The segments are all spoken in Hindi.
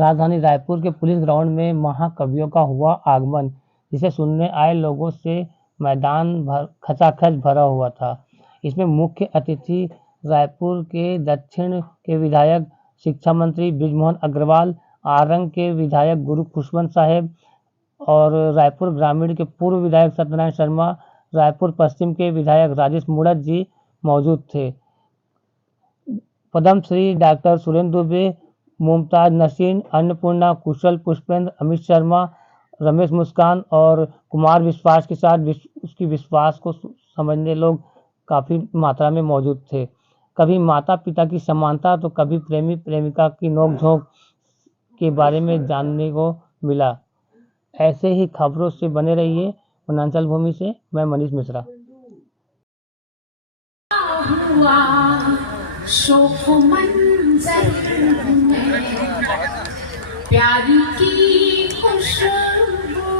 राजधानी रायपुर के पुलिस ग्राउंड में महाकवियों का हुआ आगमन, जिसे सुनने आए लोगों से मैदान खचाखच भरा हुआ था। इसमें मुख्य अतिथि रायपुर के दक्षिण के विधायक शिक्षा मंत्री बृजमोहन अग्रवाल, आरंग के विधायक गुरु खुशवंत साहेब और रायपुर ग्रामीण के पूर्व विधायक सत्यनारायण शर्मा, रायपुर पश्चिम के विधायक राजेश मुड़त जी मौजूद थे। पद्मश्री डॉक्टर सुरेंद्र दुबे, मुमताज नसीन, अन्नपूर्णा, कुशल, पुष्पेंद्र, अमित शर्मा, रमेश मुस्कान और कुमार विश्वास के साथ उसकी विश्वास को समझने लोग काफ़ी मात्रा में मौजूद थे। कभी माता पिता की समानता तो कभी प्रेमी प्रेमिका की नोक-झोंक के बारे में जानने को मिला। ऐसे ही खबरों से बने रहिए वनांचल भूमि से। मैं मनीष मिश्रा। प्यारी की खुशबू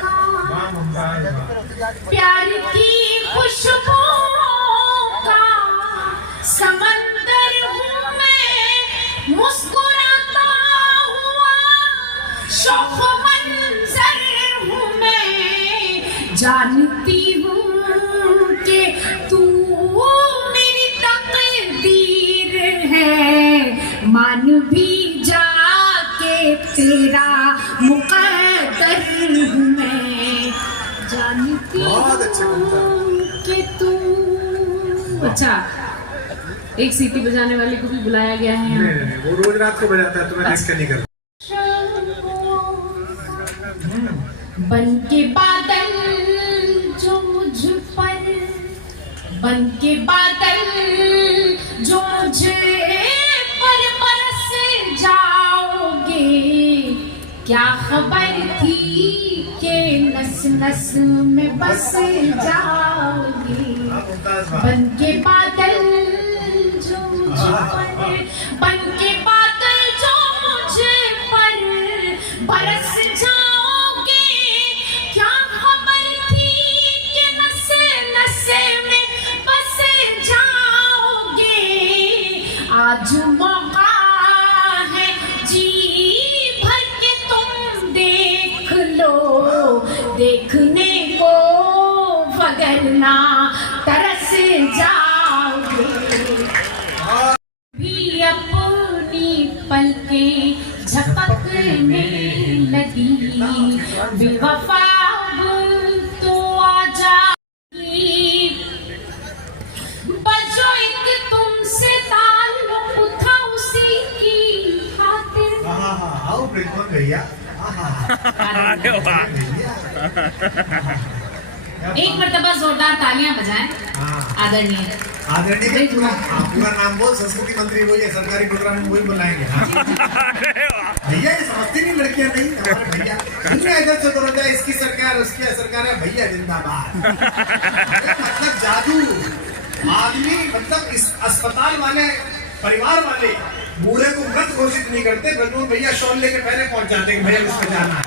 का, प्यारी की खुशबू का समंदर हूँ मैं, मुस्कुराता हुआ शौक मंजर हूँ मैं, जानती हूँ कि तू मेरी तकदीर है, मान भी जा के तेरा मुक़द्दर हूँ मैं, जानती हूँ कि तू। अच्छा, एक सीटी बजाने वाले को भी बुलाया गया है। नहीं, वो रोज रात को बजाता है, तो मैं रिस्क नहीं करता। बन के बादल जो मुझ पर, बन के बादल जो मुझे पर बरस जाओगे, क्या खबर थी कि नस नस में बस जाओगे। बन के बादल जो मुझ पर, बन के बादल जो मुझे पर बरस जाओगे, क्या खबर थी कि नसे नसे में बस जाओगे। आज मौका है जी भर के तुम देख लो, देखने को वगरना तरस जाओगे। भी अपनी पलकें झपकने लगी, बेवफा तो आ जाएगी, बस जो एक तुमसे ताल्लुक था उसी की खातिर। आओ प्रिंसिपल भैया। एक मर्तबा जोरदार तालियां बजाएं। आदरणीय आदरणीय पूरा नाम बोल, संस्कृति मंत्री वही, सरकारी प्रोग्राम में वही बुलाएंगे। भैया ये समझती नहीं लड़कियां, नहीं हमारे भैया इतने इधर से तो जाए, इसकी सरकार उसकी सरकार है, भैया जिंदाबाद। मतलब जादू आदमी, मतलब इस अस्पताल वाले परिवार वाले बूढ़े को मृत घोषित नहीं करते, ब्रजमोहन भैया शॉल लेके पहले पहुंच जाते हैं, भैया उसमें जाना है।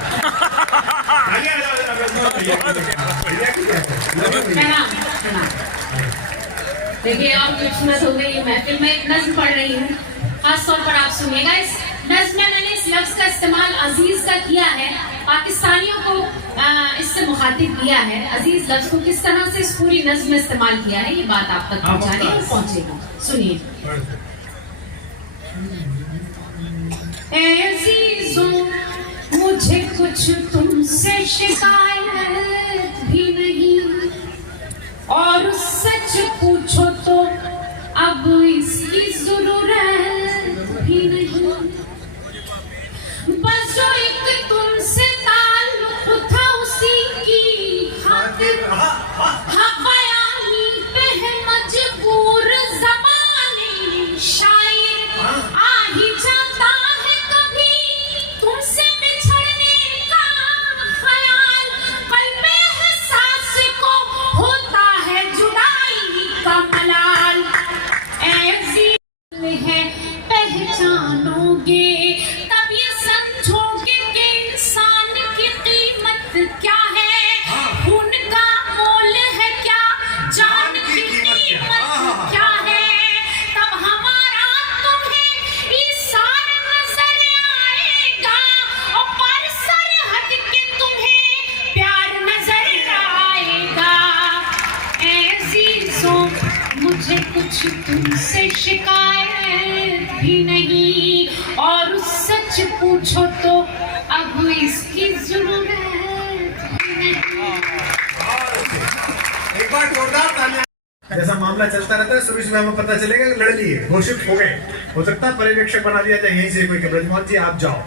देखिए और खुशमत हो गई महफिल में, एक नज्म पढ़ रही हूँ, खास तौर पर आप सुनिएगा। इस नज्म में मैंने इस लफ्ज का इस्तेमाल अजीज का किया है, पाकिस्तानियों को इससे मुखातिब किया है। अजीज लफ्ज को किस तरह से इस पूरी नज्म में इस्तेमाल किया है, ये बात आप तक पहुँचानी और पहुँचेगी। सुनिए। अजीजों, मुझे कुछ तुमसे शिकायत भी नहीं, और सच पूछो तो अब इसकी जरूरत भी नहीं, बस जो एक तुमसे ताल्लुक था उसी की खातिर। हक़यानी पे है मजबूर ज़माने शायर, आ ही जाता है कभी तुमसे बिछड़ने का ख्याल, क़ल्बे एहसास को होता है जुदाई का मलाल। शिकायत भी नहीं, और सच पूछो तो अब इसकी जरूरत भी नहीं। एक बार जोरदार तालियां। जैसा मामला चलता रहता है सुबह सुबह हमें पता चलेगा कि लड़ लिए, घोषित हो गए। हो सकता है पर्यवेक्षक बना दिया जाए यहीं से कोई कि ब्रजमोहन जी आप जाओ,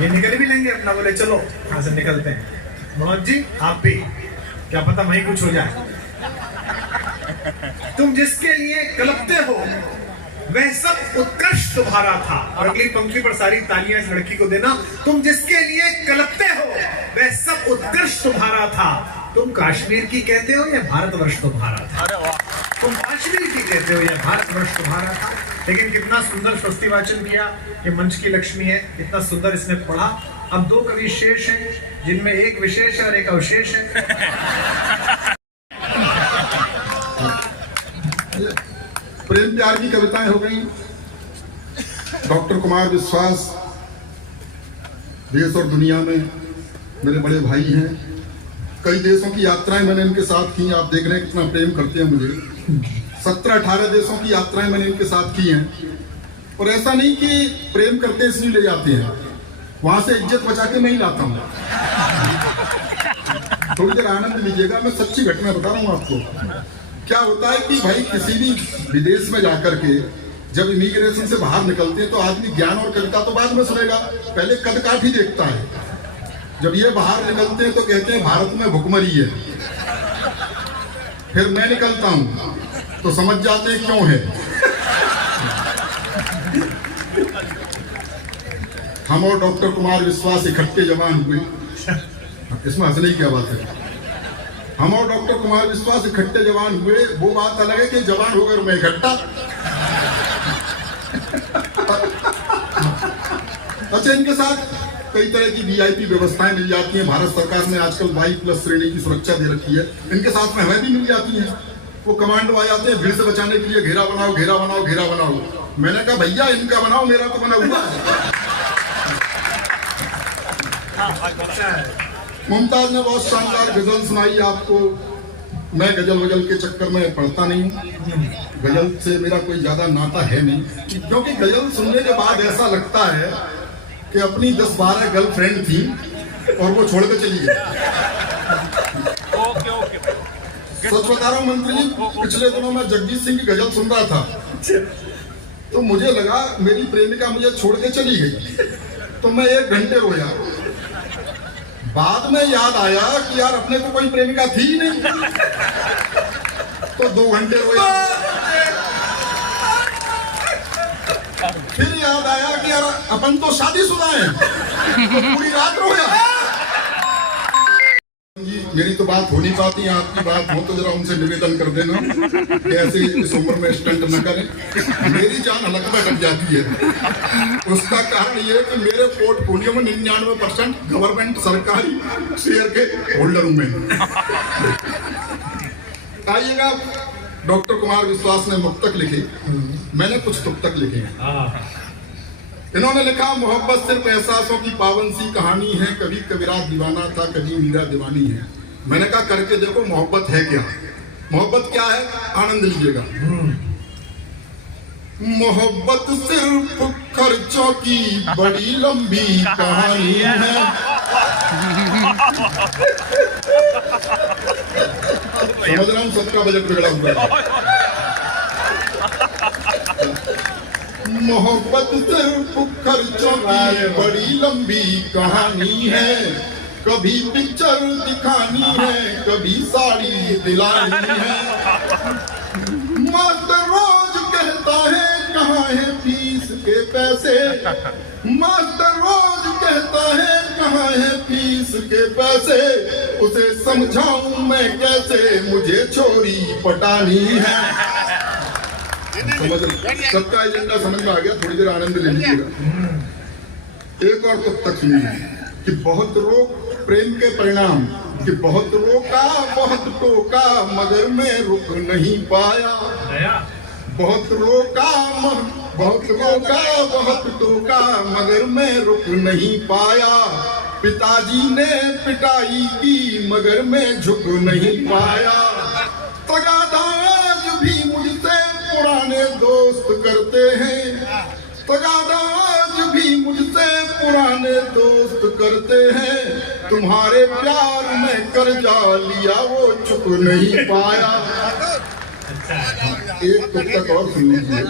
ये निकल भी लेंगे अपना, बोले चलो यहाँ से निकलते हैं। मनोज जी आप भी, क्या पता वहीं कुछ हो जाए। तुम जिसके लिए कलपते हो वह सब उत्कृष्ट तुम्हारा था। और अगली पंक्ति पर सारी तालियां इस लड़की को देना। तुम जिसके लिए कलपते हो वह सब उत्कृष्ट तुम्हारा था। तुम कश्मीर की कहते हो या भारतवर्ष तुम्हारा था? तुम कश्मीर की कहते हो या भारतवर्ष तुम्हारा था? लेकिन कितना सुंदर स्वस्ति वाचन किया। ये मंच की लक्ष्मी है, इतना सुंदर इसने पढ़ा। अब दो कवि शेष हैं जिनमें एक विशेष है और एक अवशेष है। प्रेम प्यार की कविताएं हो गई। डॉक्टर कुमार विश्वास देश और दुनिया में मेरे बड़े भाई हैं। कई देशों की यात्राएं मैंने इनके साथ की। आप देख रहे हैं कितना प्रेम करते हैं मुझे। 17-18 देशों की यात्राएं मैंने इनके साथ की हैं। और ऐसा नहीं कि प्रेम करते इसलिए ले जाते हैं, वहां से इज्जत बचा के मैं ही लाता हूँ। थोड़ी देर आनंद लीजिएगा, मैं सच्ची घटना बता रहा हूँ आपको। क्या होता है कि भाई किसी भी विदेश में जाकर के जब इमिग्रेशन से बाहर निकलते हैं तो आदमी ज्ञान और कविता तो बाद में सुनेगा, पहले कद काठ ही देखता है। जब ये बाहर निकलते हैं तो कहते हैं भारत में भुखमरी है। फिर मैं निकलता हूं तो समझ जाते हैं क्यों है। हम और डॉक्टर कुमार विश्वास इकट्ठे जवान हुए। इसमें हंसने की क्या बात है। हम और डॉक्टर कुमार विश्वास इकट्ठे जवान हुए, वो बात अलग है कि जवान हो गए मैं इकट्ठा। अच्छा, इनके साथ कई तरह की वीआईपी व्यवस्थाएं मिल जाती हैं। भारत सरकार ने आजकल 22+ श्रेणी की सुरक्षा दे रखी है। इनके साथ में हमें भी मिल जाती है। वो कमांडो आ जाते हैं भीड़ से बचाने के लिए, घेरा बनाओ घेरा बनाओ घेरा बनाओ। मैंने कहा भैया इनका बनाओ, मेरा तो बना हुआ है। मुमताज ने बहुत शानदार गजल सुनाई आपको। मैं गजल वजल के चक्कर में पढ़ता नहीं हूँ। गजल से मेरा कोई ज्यादा नाता है नहीं, क्योंकि गजल सुनने के बाद ऐसा लगता है कि अपनी 10-12 गर्लफ्रेंड थी और वो छोड़ के चली गई। सच बता रहा हूँ मंत्री जी, पिछले दिनों मैं जगजीत सिंह की गजल सुन रहा था तो मुझे लगा मेरी प्रेमिका मुझे छोड़ के चली गई, तो मैं 1 घंटे रोया। बाद में याद आया कि यार अपने को कोई प्रेमिका थी ही नहीं, तो 2 घंटे रोया। फिर याद आया कि यार अपन तो शादीशुदा हैं, तो पूरी रात रोया। मेरी तो बात हो नहीं पाती, आपकी बात हो तो जरा उनसे निवेदन कर देना कि ऐसे इस उम्र में स्टंट न करें। मेरी जान हलक में कट जाती है। उसका कारण ये है कि मेरे पोर्टफोलियो में 99% गवर्नमेंट सरकारी शेयर के होल्डर हूं मैं। आइएगा, डॉक्टर कुमार विश्वास ने मुक्तक लिखी, मैंने कुछ तुक्तक लिखे हैं। इन्होंने लिखा, मोहब्बत सिर्फ एहसासों की पावन सी कहानी है, कभी कबीरा दीवाना था, कभी मीरा दीवानी है। मैंने कहा करके देखो मोहब्बत है क्या। मोहब्बत क्या है, आनंद लीजिएगा। मोहब्बत सिर्फ खर्चों की बड़ी लंबी कहानी है। समझ रहा हूँ, सबका बजट बिगड़ा हुआ है। मोहब्बत सिर्फ खर्चों की बड़ी लंबी कहानी है, कभी पिक्चर दिखानी है, कभी साड़ी दिलानी है। मास्टर रोज कहता है कहाँ है फीस के पैसे, मास्टर रोज कहता है कहाँ है फीस के पैसे, उसे समझाऊं मैं कैसे, मुझे छोरी पटानी है। समझ सबका एजेंडा समझ में आ गया, थोड़ी देर आनंद ले लीजिएगा। एक और तब तक सुनिए कि बहुत रोक प्रेम के परिणाम, कि बहुत रोका बहुत टोका मगर मैं रुक नहीं पाया। बहुत रोका बहुत टोका मगर मैं रुक नहीं पाया। पिताजी ने पिटाई की मगर मैं झुक नहीं पाया। तगादा आज भी मुझसे पुराना पुराने दोस्त करते हैं, तगादा आज भी मुझसे पुराने दोस्त करते हैं। तुम्हारे प्यार में कर्जा लिया वो चुक नहीं पाया। एक तुक तक और सुन लीजिए।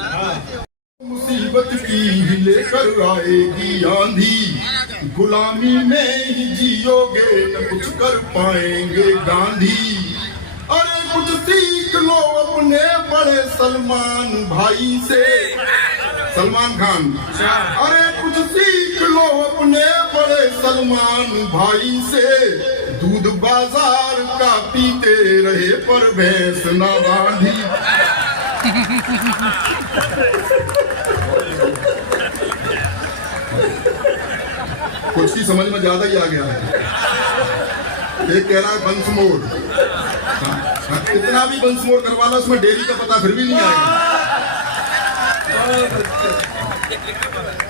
मुसीबत की ही लेकर आएगी आंधी, गुलामी में ही जियोगे न कुछ कर पाएंगे गांधी। अरे कुछ सीख लो अपने बड़े सलमान भाई से, सलमान खान। अरे कुछ सीख लो अपने बड़े सलमान भाई से, दूध बाजार का पीते रहे पर भैंस ना बांधी। कुछ की समझ में ज्यादा ही आ गया है। एक कह रहा है बंस मोड़, इतना भी बंस मोड़ करवा लो उसमें डेयरी का पता फिर भी नहीं आएगा।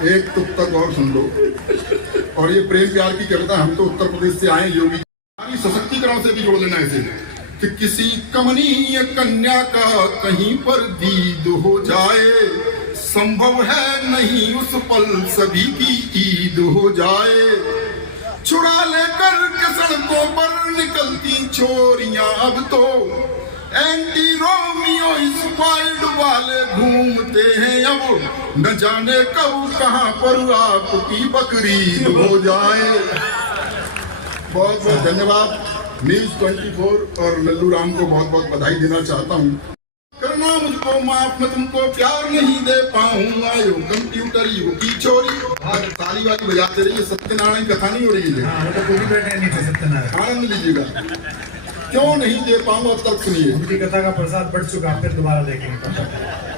एक तुक तक और सुन लो। और ये प्रेम प्यार की कविता हम तो उत्तर प्रदेश से आए, योगी सशक्तिकरण से भी जोड़ लेना इसे कि किसी कमनीय कन्या का कहीं पर दीद हो जाए, संभव है नहीं उस पल सभी की ईद हो जाए। छुड़ा लेकर के सड़कों पर निकलती छोरियां अब तो एंटी रोमियो स्क्वाड वाले घूमते हैं अब, न जाने कब कहां पर आपकी बकरीद हो जाए। बहुत बहुत धन्यवाद। न्यूज 24 और लल्लू राम को बहुत बहुत बधाई देना चाहता हूँ। करना मुझको माफ, मैं तुमको प्यार नहीं दे पाऊंगा। यो कंप्यूटर युग की छोरी, ताली वाली बजाते रहिए। सत्यनारायण कथा नहीं हो रही है, आनंद लीजिएगा। क्यों नहीं दे पाऊंगा तब सुनिए। उनकी कथा का प्रसाद बढ़ चुका, फिर दोबारा देखेंगे।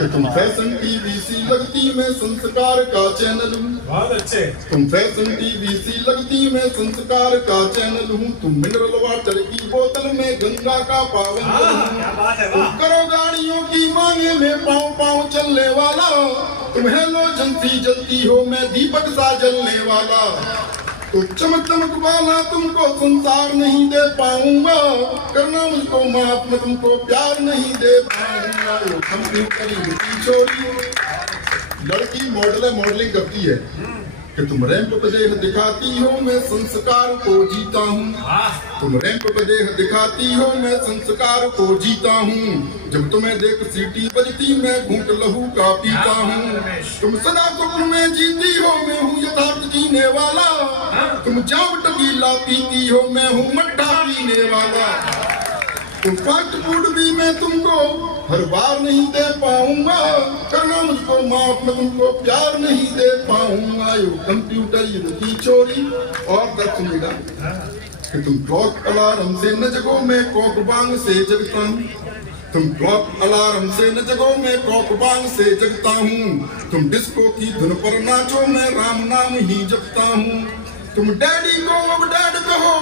तुम फैशन टीवीसी लगती मैं संस्कार का चैनल हूँ। बहुत अच्छे। तुम फैशन टीवीसी लगती मैं संस्कार का चैनल हूँ। तुम मिनरल वाटर की बोतल में गंगा का पावन जल हूँ। तुम करो गाड़ियों की मांगे में पाँव पाँव चलने वाला। तुम हेलोजन सी जलती हो, मैं दीपक सा जलने वाला। तो चमक चमक वाला तुमको संसार नहीं दे पाऊंगा। करना मुझको माफ, मैं तुमको प्यार नहीं दे पाऊंगा। कंप्यूटर की छोरी लड़की मॉडलिंग करती है कि तुम रैंप पे देह दिखाती हो, मैं संस्कार को जीता हूँ। तुम रैंप पे देह दिखाती हो, मैं संस्कार को जीता हूँ। जब तुम्हें देख सीटी बजती मैं घूंट लहू का पीता हूँ। तुम सदा स्वप्न में जीती हो, मैं हूँ यथार्थ जीने वाला। तुम जाम टकीला पीती हो, मैं हूँ मट्ठा पीने वाला। तुम फास्ट फूड भी मैं तुमको हर बार नहीं दे पाऊंगा। करना मुझको माफ, मैं तुमको प्यार नहीं दे पाऊंगा। यो कंप्यूटर युग की छोरी। और तक सुनिएगा कि तुम क्लॉक अलार्म से न जगो, मैं कॉक बांग से जगता हूँ। तुम क्लॉक अलार्म से न जगो, मैं कॉक बांग से जगता हूँ। तुम डिस्को की धुन पर नाचो, मैं राम नाम ही जपता हूँ। तुम डैडी को अब डैड कहो,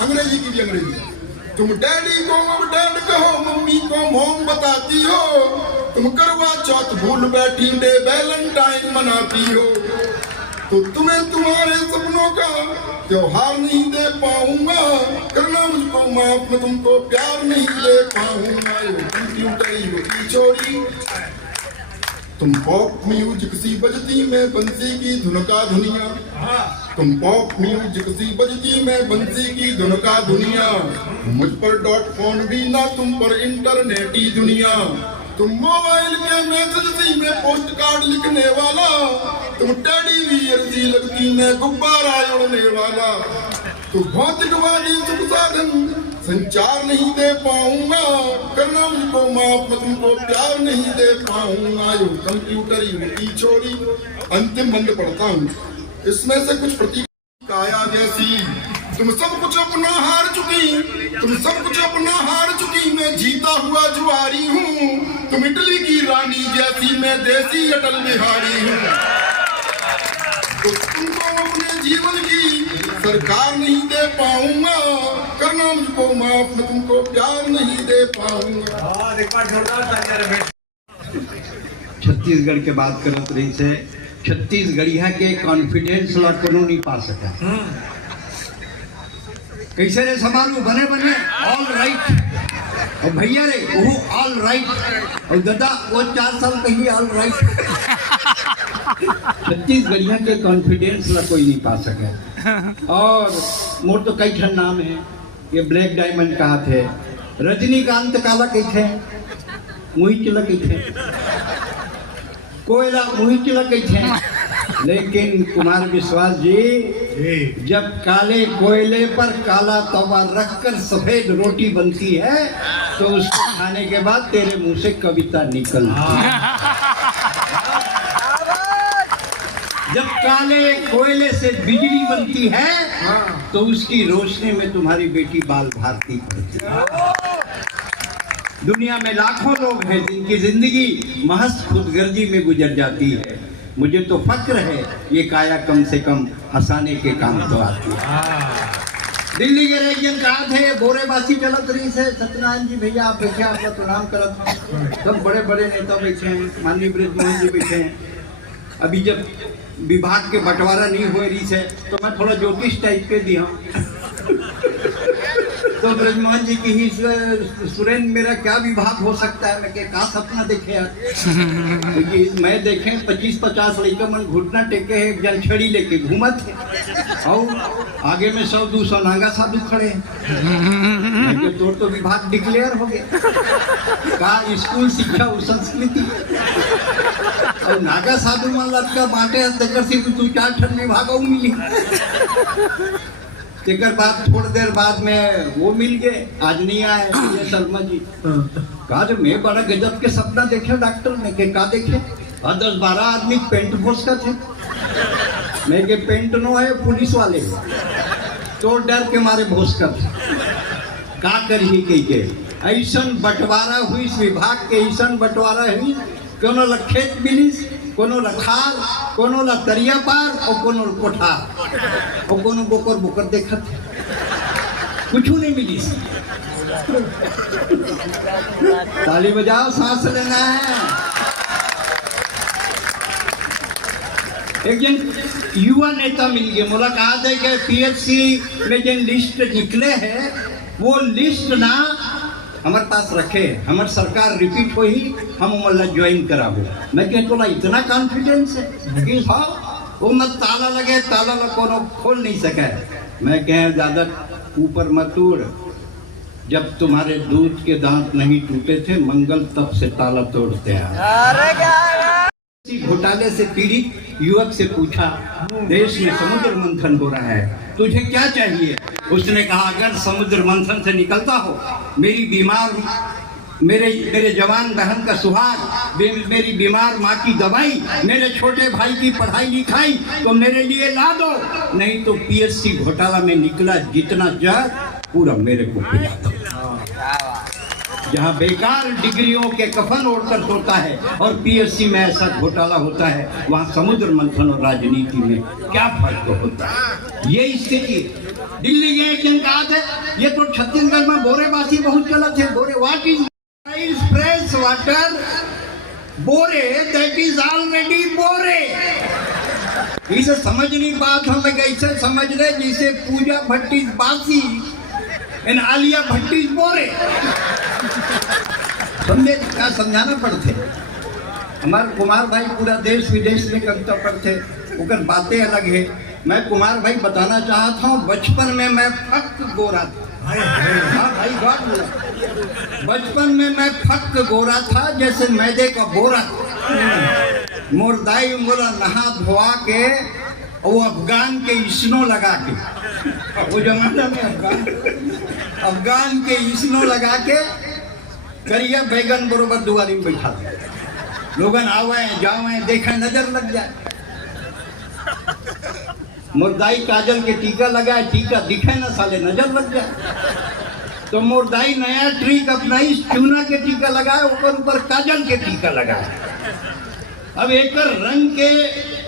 अंग्रेजी की भी अंग्रेजी। तुम डैडी को अब डैड कहो, मम्मी को मॉम बताती हो। तुम करवा चौथ भूल बैठी, डे वैलेंटाइन मनाती हो। तो तुम्हें तुम्हारे सपनों का त्योहार नहीं दे पाऊंगा। करना मुझको माफ, मैं तुमको प्यार नहीं दे पाऊंगा। कंप्यूटर युग की छोरी। तुम पॉप म्यूजिक सी बजती मैं बंसी की धुन का दुनिया। तुम पॉप म्यूजिक सी बजती मैं बंसी की धुन का दुनिया। मुझ पर डॉट फोन भी ना, तुम पर इंटरनेट ही दुनिया। तुम मोबाइल के मैसेज सी में पोस्ट कार्ड लिखने वाला। तुम टेडी बियर सी लगती मैं गुब्बारा उड़ने वाला। तो भौतिकवादी सुख साधन संचार नहीं दे पाऊंगा। करना मुझको माफ, मैं तुमको प्यार नहीं दे पाऊंगा। यो कंप्यूटर युग की छोरी। अंतिम बंद पढ़ता हूँ। इसमें से कुछ प्रतीक काया जैसी। तुम सब कुछ अपना हार चुकी, तुम सब कुछ अपना हार चुकी, मैं जीता हुआ जुआरी हूँ। तुम इटली की रानी जैसी, मैं देसी अटल बिहारी हूँ। तो तुमको अपने जीवन की सरकार नहीं दे पाऊंगा। करना मुझको माफ, मैं तुमको प्यार नहीं दे पाऊंगा। एक बार जोरदार तालियां रमेश। छत्तीसगढ़ के बात करत रही से छत्तीसगढ़िया के कॉन्फिडेंस ला कोनो नहीं पा सका। कैसे रे समारू बने बने ऑल राइट और भैया रे वो ऑल राइट, और दादा वो 4 साल कहीं ऑल राइट। छत्तीसगढ़िया के कॉन्फिडेंस ला कोई नहीं पा सके। और मोर तो कई ठन नाम है, ये ब्लैक डायमंड कहा थे, रजनीकांत काला कही थे, मुही चिला कही थे, कोयला मुही चिला कही थे। लेकिन कुमार विश्वास जी, जब काले कोयले पर काला तवा रखकर सफेद रोटी बनती है तो उसको खाने के बाद तेरे मुंह से कविता निकलती है। जब काले कोयले से बिजली बनती है तो उसकी रोशनी में तुम्हारी बेटी बाल भारती पड़ती है। दुनिया में लाखों लोग हैं जिनकी जिंदगी महज खुदगर्जी में गुजर जाती है। मुझे तो फक्र है ये काया कम से कम हंसाने के काम तो आती है। दिल्ली के रेगियन कहा थे बोरेबासी चलत रही से सत्यनारायण जी भैया आप बैठे, आपका प्रणाम करत हूँ। सब बड़े बड़े नेता बैठे हैं, माननीय ब्रजमोहन जी बैठे हैं। अभी जब विभाग के बंटवारा नहीं हो रही है तो मैं थोड़ा ज्योतिष टाइप के दिया तो ब्रजमोहन जी की ही सुरेंद्र मेरा क्या विभाग हो सकता है। मैं क्या सपना देखे यार, क्योंकि मैं देखे 25-50 लड़का मन घुटना टेके है, एक जन छड़ी लेके घूमत है और आगे में 100-200 नागा साधु खड़े हैं। तो तो विभाग डिक्लेयर हो गया का स्कूल शिक्षा और संस्कृति, और नागा साधु मन लटका बांटे तेकर से 2-4 ठन विभाग और मिली। तेकर बाद थोड़ी देर बाद में वो मिल गए, आज नहीं आए ये शर्मा जी। कहा जो मैं बड़ा गजब के सपना देखे डॉक्टर ने के का देखे, 10-12 आदमी पेंट फोर्स का थे। मैं के पेंट नो है पुलिस वाले, तो डर के मारे भोस का थे। का करी कही के ऐसन बंटवारा हुई विभाग के, ऐसन बंटवारा हुई कोनो ला खेत मिलिस, कोनो ला खाल, कोनो ला तरिया पार और कोनो कोठार और कोनो बोकर बोकर देखत कुछ नहीं मिलिस। ताली बजाओ, सांस लेना है। एक जन युवा नेता मिल गए, मुलाकात है कि पीएचसी में जिन लिस्ट निकले हैं वो लिस्ट ना हमारे पास रखे, हमारे सरकार रिपीट हो ही हम उमल्ला ज्वाइन कराबो। मैं कह तोला इतना कॉन्फिडेंस है कि हाँ वो मत ताला लगे, ताला ला कोनो खोल नहीं सके। मैं कह ज्यादा ऊपर मत उड़, जब तुम्हारे दूध के दांत नहीं टूटे थे मंगल तब से ताला तोड़ते हैं। घोटाले से पीड़ित युवक से पूछा, देश में समुद्र मंथन हो रहा है, तुझे क्या चाहिए? उसने कहा अगर समुद्र मंथन से निकलता हो मेरी बीमार मेरे जवान बहन का सुहाग, मेरी बीमार माँ की दवाई, मेरे छोटे भाई की पढ़ाई लिखाई तो मेरे लिए ला दो, नहीं तो पीएचसी घोटाला में निकला जितना जहर पूरा मेरे को पिला दो। जहाँ बेकार डिग्रियों के कफन ओढ़कर सोता है और पीएचसी में ऐसा घोटाला होता है, वहाँ समुद्र मंथन और राजनीति में क्या फर्क होता है? ये स्थिति दिल्ली के एक जन कहा थे, ये तो छत्तीसगढ़ में बोरेबासी बहुत चलत है। बोरे व्हाट इज फ्रेश वाटर? बोरे दैट इज ऑलरेडी बोरे। इसे समझनी बात हम ऐसे समझ रहे जैसे पूजा भट्टी बासी एंड आलिया भट्टी बोरे। समझे क्या समझाना पड़ते। हमारे कुमार भाई पूरा देश विदेश में कविता पढ़ते, उनकर बातें अलग है। मैं कुमार भाई बताना चाहता हूँ, बचपन में मैं फक गोरा था। हाँ भाई बात बोला, बचपन में मैं फक गोरा था जैसे मैदे का बोरा। मुर्दाई बोला नहा धोआ के वो अफगान के स्नो लगा के, वो जमाना में अफगान के स्नो लगा के करिया बैगन बरोबर दुआरी में बैठा था। लोगन आवे जावे देखे नजर लग जाए। मुर्दाई काजल के टीका लगाए, टीका दिखे ना साले नजर लग जाए। तो मुर्दाई नया ट्रिक अपनाई, चूना के टीका लगाए, ऊपर काजल के टीका लगाए। अब एक रंग के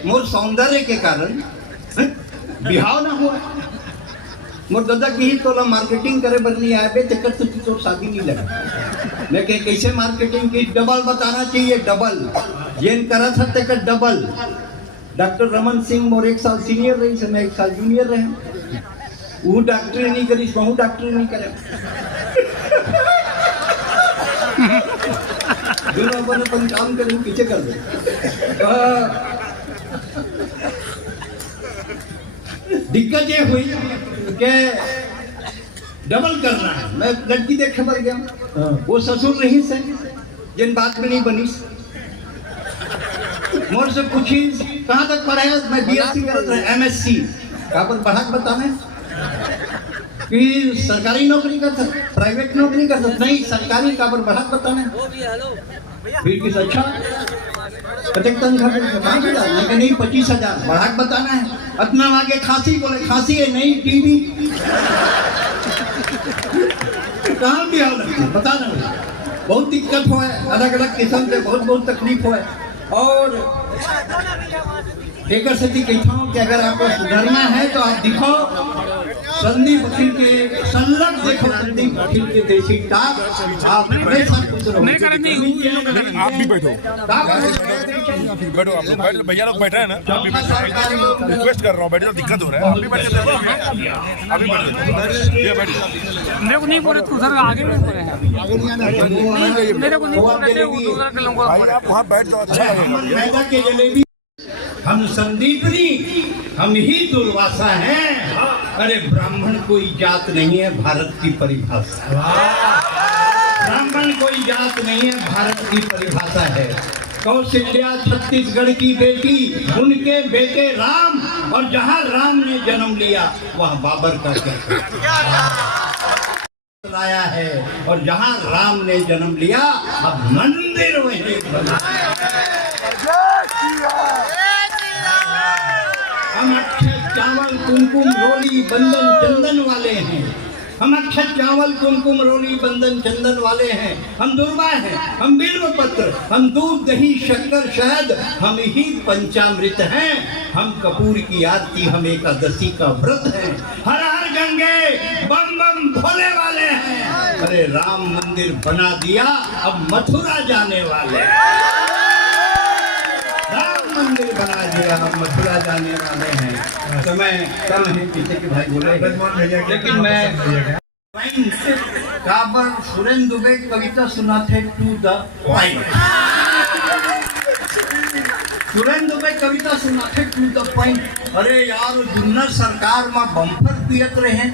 मोर सौंदर्य के कारण बिहाव ना हुआ। मोर दादा की ही तो मार्केटिंग करे बदली आए बे चक्कर से तो शादी नहीं लगा। मैं कह कैसे मार्केटिंग की? डबल बताना चाहिए, डबल जेन करा था तेकर डबल। डॉक्टर रमन सिंह मोर 1 साल सीनियर रही से, मैं 1 साल जूनियर रहे। वो डॉक्टर नहीं करी, वह डॉक्टर नहीं करे। दोनों अपन अपन काम करें, पीछे कर दे। दिक्कत ये हुई कि डबल करना है। मैं लड़की देखे मर गया, वो ससुर रही से जिन बात में नहीं बनी। मोर से पूछी कहाँ तक पढ़ा है, मैं बीएससी कर रहा MSc कहाँ पर पढ़ा बताना कि सरकारी नौकरी कर सकते, प्राइवेट नौकरी कर सकते नहीं, सरकारी कहाँ पर बढ़ा बताना फिर किस अच्छा लेकिन नहीं 25,000 बढ़ा बताना है। अपना आगे खांसी बोले खांसी है नहीं टीबी कहाँ भी हाल बताना। बहुत दिक्कत हो है, अलग अलग किस्म से बहुत तकलीफ हो है। और एक सती कहता हूँ कि अगर आपको सुधरना है तो आप दिखो संदीप वकील के संलग्न देखो, संदीप वकील के देसी टाप आप हमेशा खुश रहो। आप भी बैठो, बैठो आप भैया लोग बैठे हैं ना, आप भी बैठो, रिक्वेस्ट कर रहा हूँ बैठो, दिक्कत हो रहा है, आप भी बैठे, अभी ये बैठो। मेरे को नहीं बोले तो उधर आगे नहीं बोले हैं, मेरे को नहीं बोले थे उधर के लोगों को। आप वहाँ बैठ जाओ, अच्छा लगेगा। हम संदीपनी हम ही दुर्वासा हैं। अरे ब्राह्मण कोई जात नहीं है, भारत की परिभाषा। ब्राह्मण कोई जात नहीं है, भारत की परिभाषा है। कौशल्या छत्तीसगढ़ की बेटी, उनके बेटे राम, और जहाँ राम ने जन्म लिया वहाँ बाबर का क्या लाया है, और जहाँ राम ने जन्म लिया अब मंदिर वहीं बना। हम अक्षय चावल कुमकुम रोली बंधन चंदन वाले हैं। हम अक्षय चावल कुमकुम रोली बंधन चंदन वाले हैं। हम दुर्वा हैं, हम बिल्व पत्र, हम दूध दही शक्कर शहद, हम ही पंचामृत हैं। हम कपूर की आरती, हम एकादशी का व्रत हैं। हर हर गंगे बम बम भोले वाले हैं। अरे राम मंदिर बना दिया, अब मथुरा जाने वाले हैं। मंदिर बना दिया, हम मथुरा जाने वाले हैं। समय कम है, पीछे के भाई बोले, लेकिन मैं काबर सुरेंद्र दुबे कविता सुनाते to the point. Surendra Dubey कविता सुनाते टू द पॉइंट। अरे यार जुन्नर सरकार में बम्फर पियत रहे,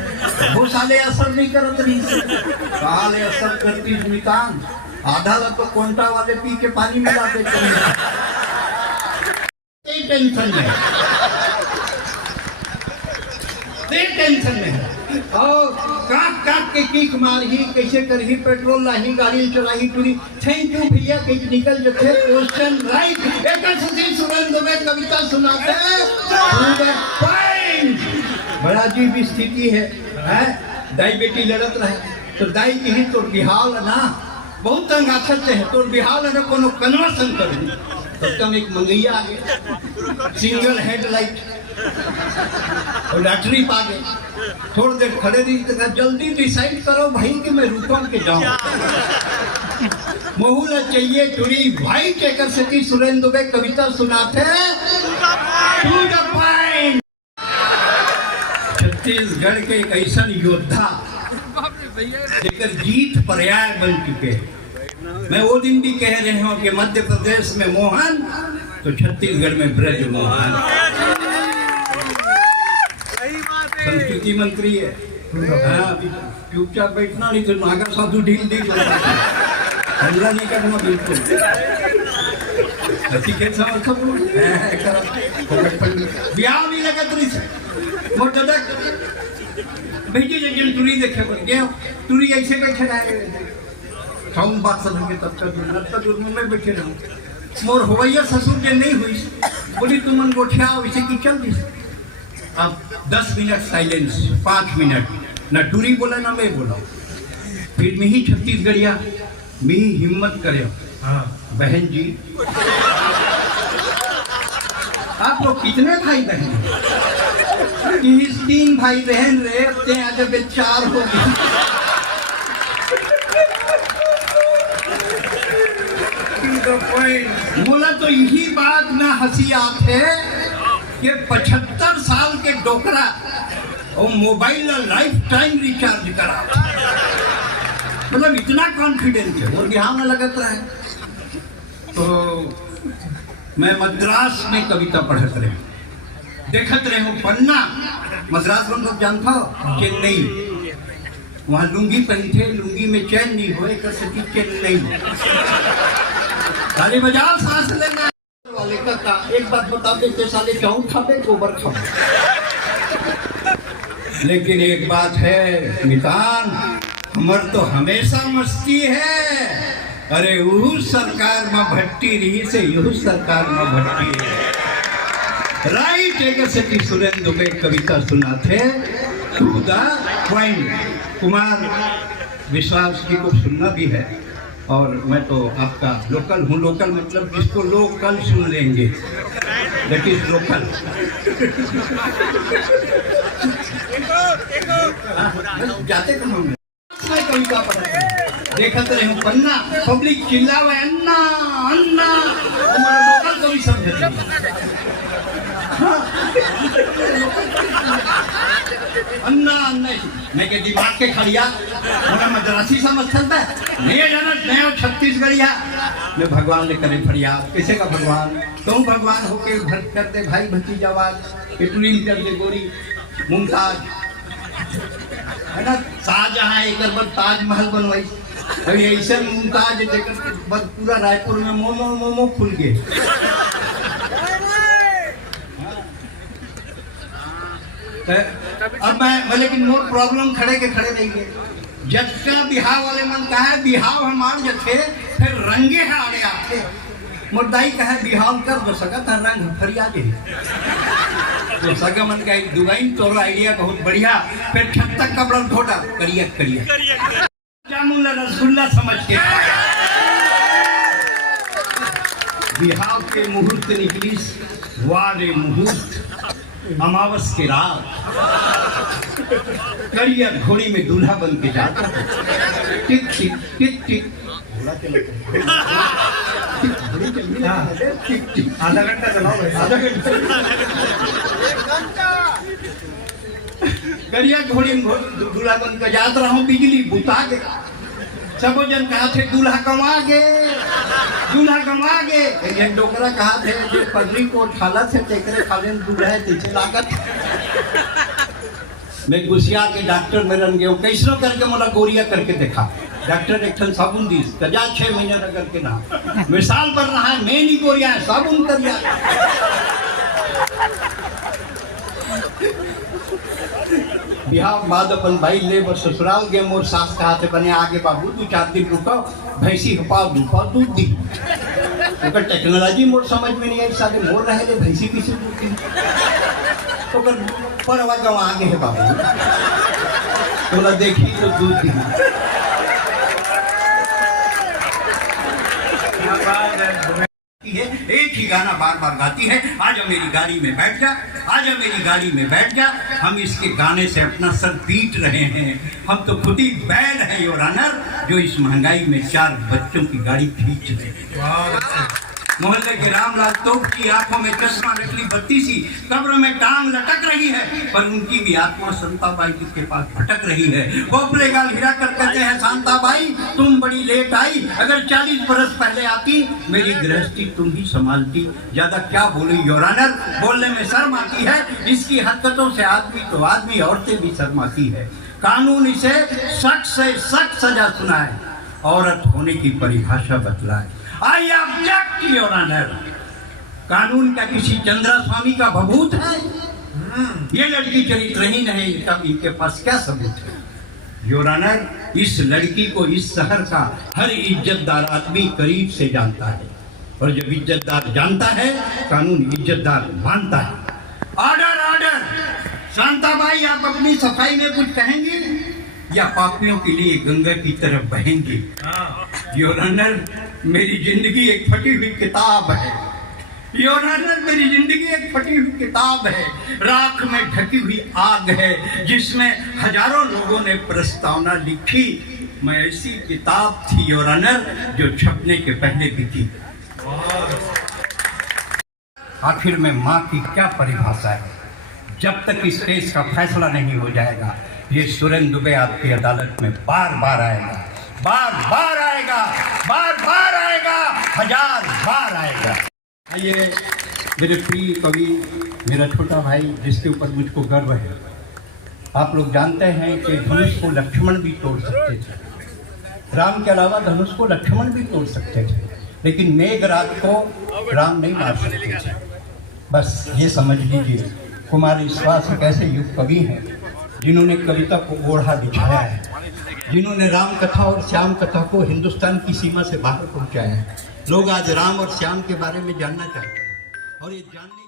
वो साले असर नहीं करत रही, साले असर करती स्मितान आधा तो कोंटा वाले पी के पानी मिला देते। टेंशन में है और काट के किक मारही, कैसे करही, पेट्रोल लाही, गाड़ी चलाही टूरी। थैंक यू भैया कि निकल जते क्वेश्चन राइट। एक सती सुरेंद्र में कविता सुनाते हैं। बड़ा अजीब स्थिति है, दाई बेटी लड़त रहे तो दाई की ही तो बिहाल ना बहुत तंग आछत है, तो बिहाल है ना कोनो कन्वर्सन कर तब तक एक मंगैया आ गया, सिंगल हेडलाइट और लैटरी पा गए। थोड़ी देर खड़े रही तो जल्दी डिसाइड करो भाई कि मैं रुकूं के जाऊं। मोहूला चाहिए टूरी भाई कहकर सती सुरेंद्र दुबे कविता सुनाते टू द पॉइंट। छत्तीसगढ़ के एक ऐसा योद्धा जेकर जीत पर्याय बन चुके हैं। मैं वो दिन भी कह रहे हूँ कि मध्य प्रदेश में मोहन तो छत्तीसगढ़ में ब्रज मोहन। संस्कृति मंत्री है, चुपचाप बैठना नहीं तो नागर साधु ढील हल्ला नहीं करना बिल्कुल। ब्याह नहीं लगत रही मोटा भेजी जन टूरी देखे बन गया, टूरी ऐसे बैठे रहे हम बात समझेंगे तब तक में बैठे रहो। मोर होवैया ससुर के नहीं हुई, बोली तुम गोठिया वैसे की चल दी। अब 10 मिनट साइलेंस, 5 मिनट ना टूरी बोला ना मैं बोला। फिर में ही छत्तीसगढ़िया में ही हिम्मत करे, बहन जी आप लोग कितने भाई बहन? 3 भाई बहन रहे, आज 4 हो गए। बोला तो यही बात ना हंसी आते कि 75 साल के डोकरा और मोबाइल लाइफ टाइम रिचार्ज करा, मतलब इतना कॉन्फिडेंस है। और बिहार में लगत रहे तो मैं मद्रास में कविता पढ़त रहे, देखत रहे हूँ पन्ना। मद्रास में लोग जानता हो, चेन्नई। वहाँ लुंगी पहनी थे, लुंगी में चैन नहीं हो, एक चेन्नई। ताली बजाओ, सांस लेना वाले का एक बात बता देते, साले चाऊ खाते, गोबर खाते। लेकिन एक बात है नितान, हमर तो हमेशा मस्ती है। अरे उहू सरकार में भट्टी रही से यहू सरकार में भट्टी है। राइट एक से सुरेंद्र दुबे कविता सुनाते टू द पॉइंट। कुमार विश्वास जी को सुनना भी है, और मैं तो आपका लोकल हूँ। लोकल मतलब जिसको लोग कल सुन लेंगे, दैट इज लोकल। जाते कहाँ में कविता पढ़ते देखते रहे हूँ पन्ना। पब्लिक चिल्लावे अन्ना अन्ना, हमारा लोकल कवि समझते अन्ना अन्ना। मैं के दिमाग के खड़िया हमारा मद्रासी समझता है, नहीं जाना नया छत्तीसगढ़िया। मैं भगवान ले करे फरियाद, किसे का भगवान? तुम भगवान होके भर कर दे भाई भतीजावाद, इटलीन कर दे गोरी मुमताज, है ना? शाहजहां एक बार ताजमहल बनवाई, अभी ऐसे मुमताज पूरा रायपुर में मोमो मोमो खुल गए। अब मैं लेकिन मोर प्रॉब्लम खड़े के खड़े नहीं गए। जब का बिहाव वाले मन कहा बिहाव हमार जथे फिर रंगे है आड़े आते, मुद्दाई कहा बिहाव कर दो सकत रंग फरिया दे तो सगा मन का एक दुगाइन तोरा आइडिया बहुत बढ़िया। फिर छत तक कपड़ा ढोटा करिया करिया जामुन रसगुल्ला समझ के बिहाव के मुहूर्त निकली, वारे मुहूर्त अमावस के रात, करिया घोड़ी में दूल्हा बन के जाता, टिक टिक टिक टिक आधा घंटा चलाओ, आधा घंटा करिया घोड़ी में दूल्हा बन के जात रहा हूँ। बिजली बुता के सबो जन कहा थे दूल्हा कमा गे, दूल्हा कमा गे। एक डोकरा कहा थे जो पगड़ी को ठाला थे तेकरे खाले दूल्हा है तेजे लागत। मैं गुसिया के डॉक्टर में रन गया, कैसरो करके मोला गोरिया करके देखा। डॉक्टर एक ठन साबुन दी कजा 6 महीने रगड़ के ना मिसाल पर रहा है, मैं नहीं गोरिया है साबुन करिया। बिहार बाद अपन भाई ले बस ससुराल गए, मोर सास कहा थे बने आगे बाबू 2-4 दिन रुको, भैंसी हपाव दूध दी। अगर टेक्नोलॉजी मोर समझ में नहीं आई, साथे मोर रहे ले भैंसी किसी दूध दी तो पर आवाज आगे है बाबू तोला देखी तो दूध दी। एक ही गाना बार बार गाती है, आजा मेरी गाड़ी में बैठ जा, आजा मेरी गाड़ी में बैठ जा। हम इसके गाने से अपना सर पीट रहे हैं, हम तो खुद ही बैड है योर ऑनर, जो इस महंगाई में 4 बच्चों की गाड़ी खींच रहे हैं। मोहल्ले के रामलाल तोप की आंखों में चश्मा नकली बत्ती सी कब्र में टांग लटक रही है, पर उनकी भी आत्मा शांताबाई जी के पास भटक रही है। कोपरे गाल हिला कर कहते हैं शांताबाई तुम बड़ी लेट आई, अगर 40 बरस पहले आती मेरी गृहस्थी तुम ही संभालती। ज्यादा क्या बोलूं योर ऑनर, बोलने में शर्म आती है। इसकी हरकतों से आदमी तो आदमी, औरतें भी शर्माती है। कानून इसे सख्त से सख्त सजा सुनाए, औरत होने की परिभाषा बतलाए। आई ऑब्जेक्ट योर ऑनर, कानून का किसी चंद्रा स्वामी का भभूत है? ये लड़की चरित्रहीन है, इनके पास क्या सबूत है? योर ऑनर, इस लड़की को इस शहर का हर इज्जतदार आदमी करीब से जानता है, और जब इज्जतदार जानता है कानून इज्जतदार मानता है। Order order. शांताबाई आप अपनी सफाई में कुछ कहेंगे या पापियों के लिए गंगा की तरफ बहेंगे? योर ऑनर, मेरी जिंदगी एक फटी हुई किताब है। योर ऑनर, मेरी जिंदगी एक फटी हुई किताब है, राख में ढकी हुई आग है, जिसमें हजारों लोगों ने प्रस्तावना लिखी। मैं ऐसी किताब थी योर ऑनर जो छपने के पहले बिकी। आखिर में माँ की क्या परिभाषा है? जब तक इस केस का फैसला नहीं हो जाएगा, ये सुरेंद्र दुबे आपकी अदालत में बार बार आएगा। बार बार आएगा, बार बार आएगा, 1000 बार आएगा। ये मेरे प्रिय कवि, मेरा छोटा भाई जिसके ऊपर मुझको गर्व है। आप लोग जानते हैं कि धनुष को लक्ष्मण भी तोड़ सकते थे, राम के अलावा धनुष को लक्ष्मण भी तोड़ सकते थे, लेकिन मेघराज को राम नहीं मार सकते थे। बस ये समझ लीजिए, कुमार विश्वास एक ऐसे युग कवि हैं जिन्होंने कविता को ओढ़ा बिछाया है, जिन्होंने राम कथा और श्याम कथा को हिंदुस्तान की सीमा से बाहर पहुंचाया है। लोग आज राम और श्याम के बारे में जानना चाहते हैं और ये जानने